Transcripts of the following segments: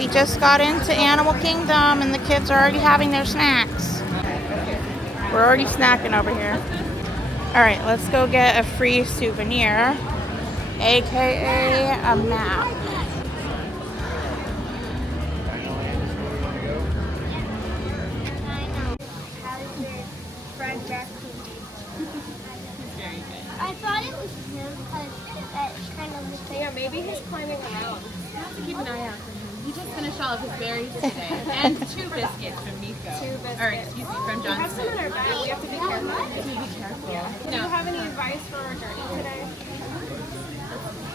We just got into Animal Kingdom and the kids are already having their snacks. We're already snacking over here. Alright, let's go get a free souvenir, aka a map. I thought it was him because that kind of was Yeah, maybe he's climbing around. You have to keep an eye out for him. He just finished all of his berries today. And 2 biscuits from Nico. 2 biscuits. Or, excuse me, from John. We have some in our bag. We have to be careful. Be careful. Yeah. Do you have any advice for our journey today?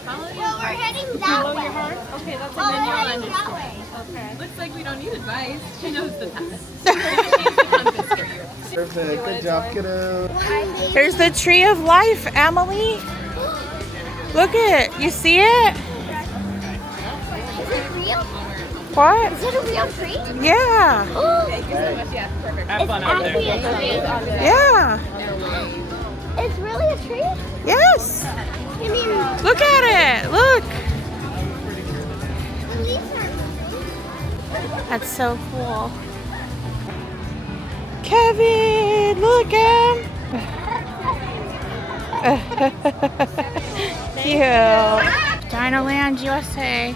Follow your Well, we're heading that Follow way. your heart? Okay, that's a Oh, good we're one. heading that way. Okay. Looks like we don't need advice. She knows the path. She's the compass for you. Perfect. Good job, kiddo. Here's the tree of life, Emily. Look it. You see it? Is it real? What? Is it a real tree? Yeah. Thank you so much. Yeah, perfect. Have It's actually a tree. Yeah. It's really a tree? Yes. I mean, Look at it. Look. the leaves That's so cool. Kevin, look at him. Cute. Dinoland USA.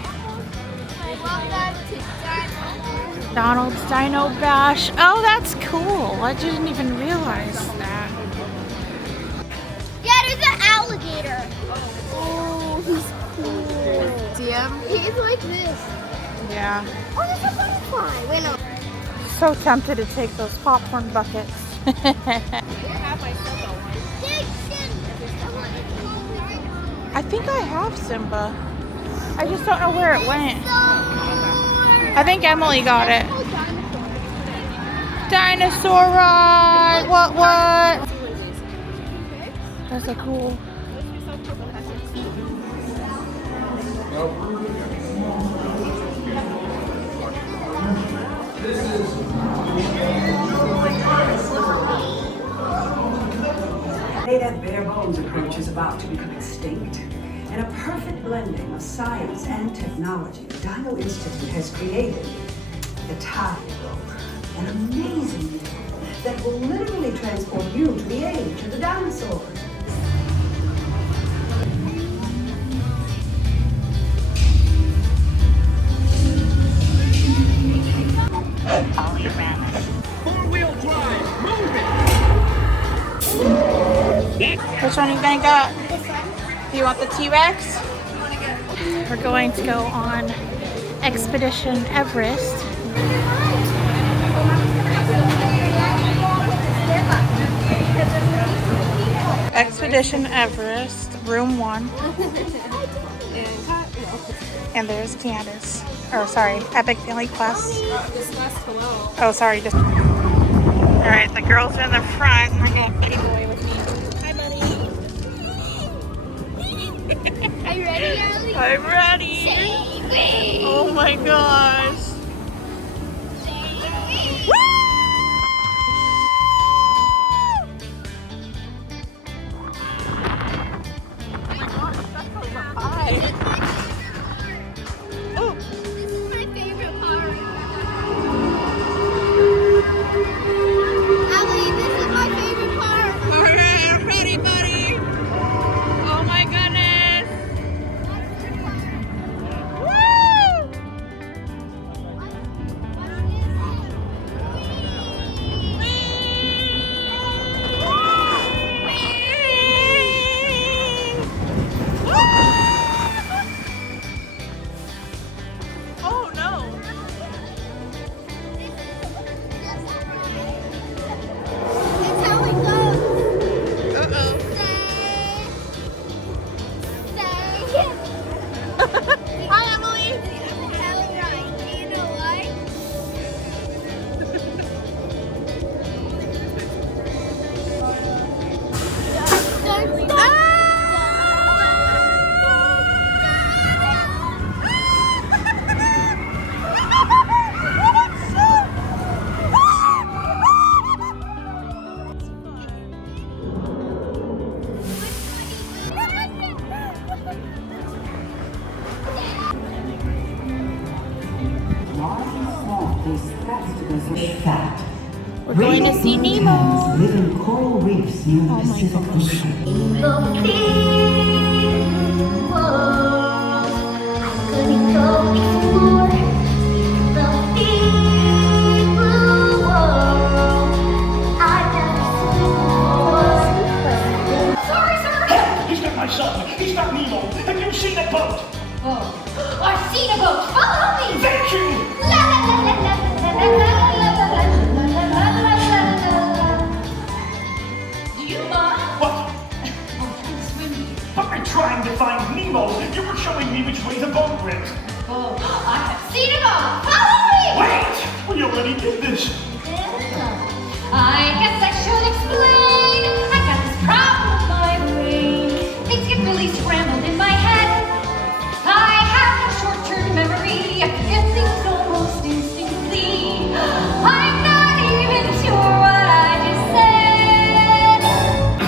Donald's Dino Bash. Oh, that's cool. I didn't even realize that. Yeah, there's an alligator. Oh, he's cool. See him? He's like this. Yeah. Oh, there's a butterfly. Wait, no. So tempted to take those popcorn buckets. I think I have Simba. I just don't know where it went. I think Emily got it. Dinosaur ride. What? That's so cool. That bare bones approach is about to become extinct. In a perfect blending of science and technology, the Dino Institute has created the Time Rover, an amazing vehicle that will literally transport you to the age of the dinosaurs. Four-wheel drive, move it! Which one are you gonna go? Do you want the T-Rex? We're going to go on Expedition Everest. Expedition Everest, room 1. And there's Candace. Oh, sorry, Epic Family Class. Oh, sorry. Alright, the girls are in the front. I got Kitty Boy with me. Hi, buddy. Are you ready, Ellie? I'm ready. Save me! Oh my gosh. Save me! Oh, This is my favorite part. Ellie, this is my favorite part. alright, I'm ready, buddy. Oh my goodness. Woo! These plastics are fat. We're going to see Nemo. Live in coral reefs near the Oh my Pacific gosh. Ocean. He's not my son. He's not Nemo. Have you seen a boat? I've seen a boat. Follow me. Thank you. La la la la la la la la la la la la. Do you mind? What? But I'm trying to find Nemo. You were showing me which way the boat went. Oh, I have seen a boat. Follow me. Wait! We already did this. I guess I should explain. I got this problem with my brain. Things get really scrambled in my head. I have no short-term memory. I forget things almost instantly. I'm not even sure what I just said.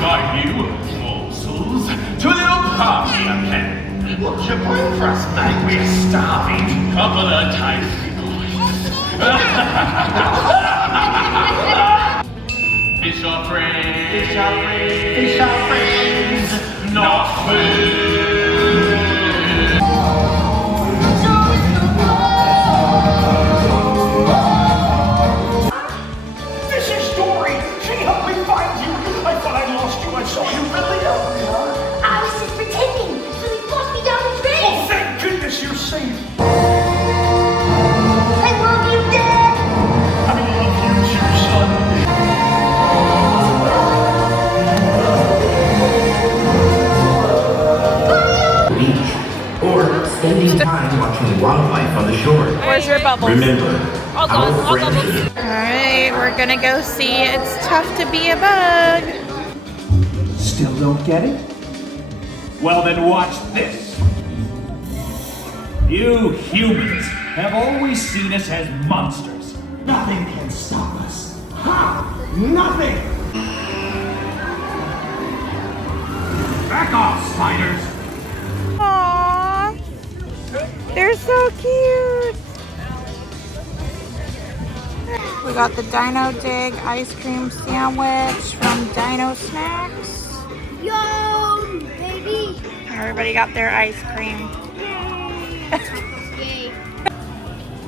Are you morsels? To a little party I'm having. What's your plan for us, mate? We're starving. Couple of tasty boys. Fish are friends. Fish are friends. Fish are friends. Not food. This is Dory. She helped me find you. I thought I lost you. I saw you really earlier. I was just pretending, so he lost me down the drain. Oh, thank goodness you're safe. I love you, Dad. I love you too, son. Beach, or spending time watching wildlife on the shore. Where's your bubbles? Remember, our friendship. Alright, we're gonna go see It's Tough to Be a Bug. Still don't get it? Well, then watch this. You humans have always seen us as monsters. Nothing can stop us. Ha! Nothing! Back off, spiders! Aww, they're so cute. We got the Dino Dig ice cream sandwich from Dino Snacks. Yo, baby. Everybody got their ice cream. Yay.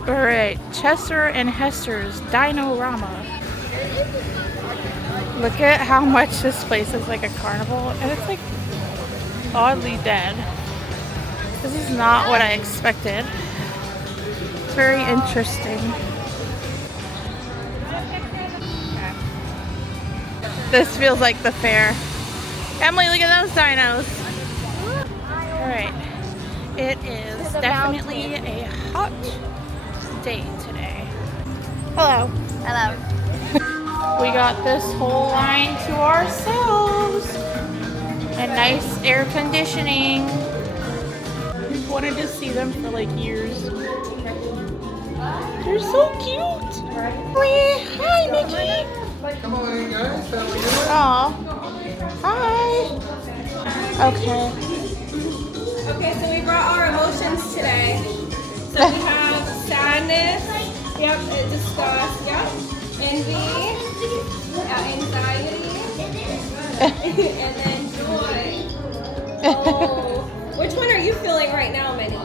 Alright, Chester and Hester's Dino-Rama. Look at how much this place is like a carnival, and it's like oddly dead. This is not what I expected. It's very interesting. This feels like the fair. Emily, look at those dinos. Alright. It is definitely a hot day today. Hello. Hello. We got this whole line to ourselves. And nice air conditioning. We've wanted to see them for like years. They're so cute. Hi, Mickey. Come on, guys. How are you? Aw. Hi. Okay. Okay, so we brought our emotions today. So we have sadness, yep, disgust, yep, envy, anxiety, and then joy. Oh, which one are you feeling right now, Minnie?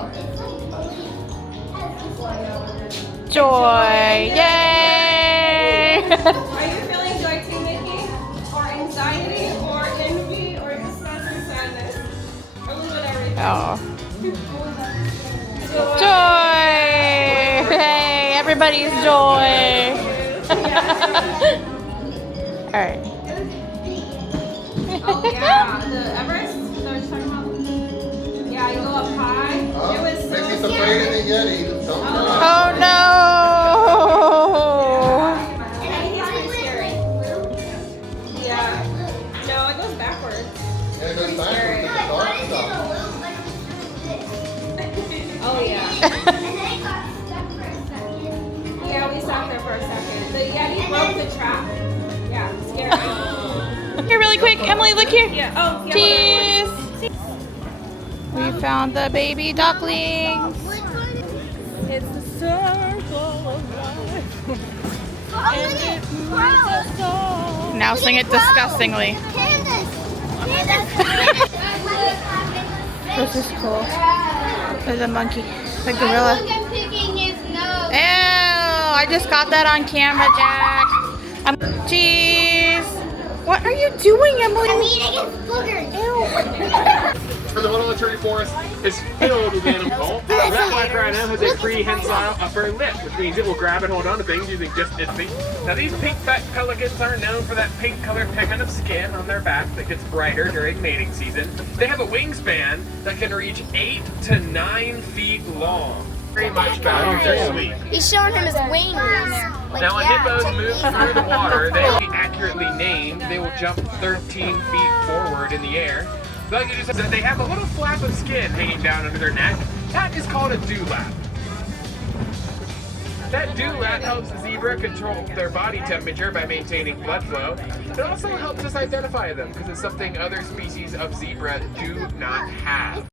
Joy. Yay. Are you feeling joy too, Mickey? Or anxiety, or envy, or disgust and sadness? Or a little bit of everything? Oh. Joy. Hey, everybody's joy. All right. Oh yeah, the Everest. Is that what you're talking about? Yeah, you go up high. It was so Mickey's scary. afraid of the Yeti. Don't Oh no. Yeah, he's pretty scary. Yeah. No, it goes backwards. Yeah, it goes backwards. It's dark stuff. Oh yeah. Yeah, we stopped there for a second. The Yeti broke the trap. Yeah, scary. Here, really quick, Emily, look here. Yeah. Oh, yeah. Cheese. We found the baby ducklings. It's the circle of life. And it moves us all. Now sing it disgustingly. This is cool. There's a monkey, a gorilla. Ew! I just got that on camera, Jack. Jeez. What are you doing, Emily? I'm eating his boogers. The Honolulu Cherry Forest is filled with animals. That black rhino has a prehensile upper lip, which means it will grab and hold on to things using just its feet. Now these pink-backed pelicans are known for that pink-colored pigment of skin on their back that gets brighter during mating season. They have a wingspan that can reach 8 to 9 feet long. Very much valued their sleep. He's showing him his wings. Like, Now when hippos move through the water, they will be accurately named. They will jump 13 feet forward in the air. But you just they have a little flap of skin hanging down under their neck. That is called a dewlap. That dewlap helps the zebra control their body temperature by maintaining blood flow. It also helps us identify them because it's something other species of zebra do not have.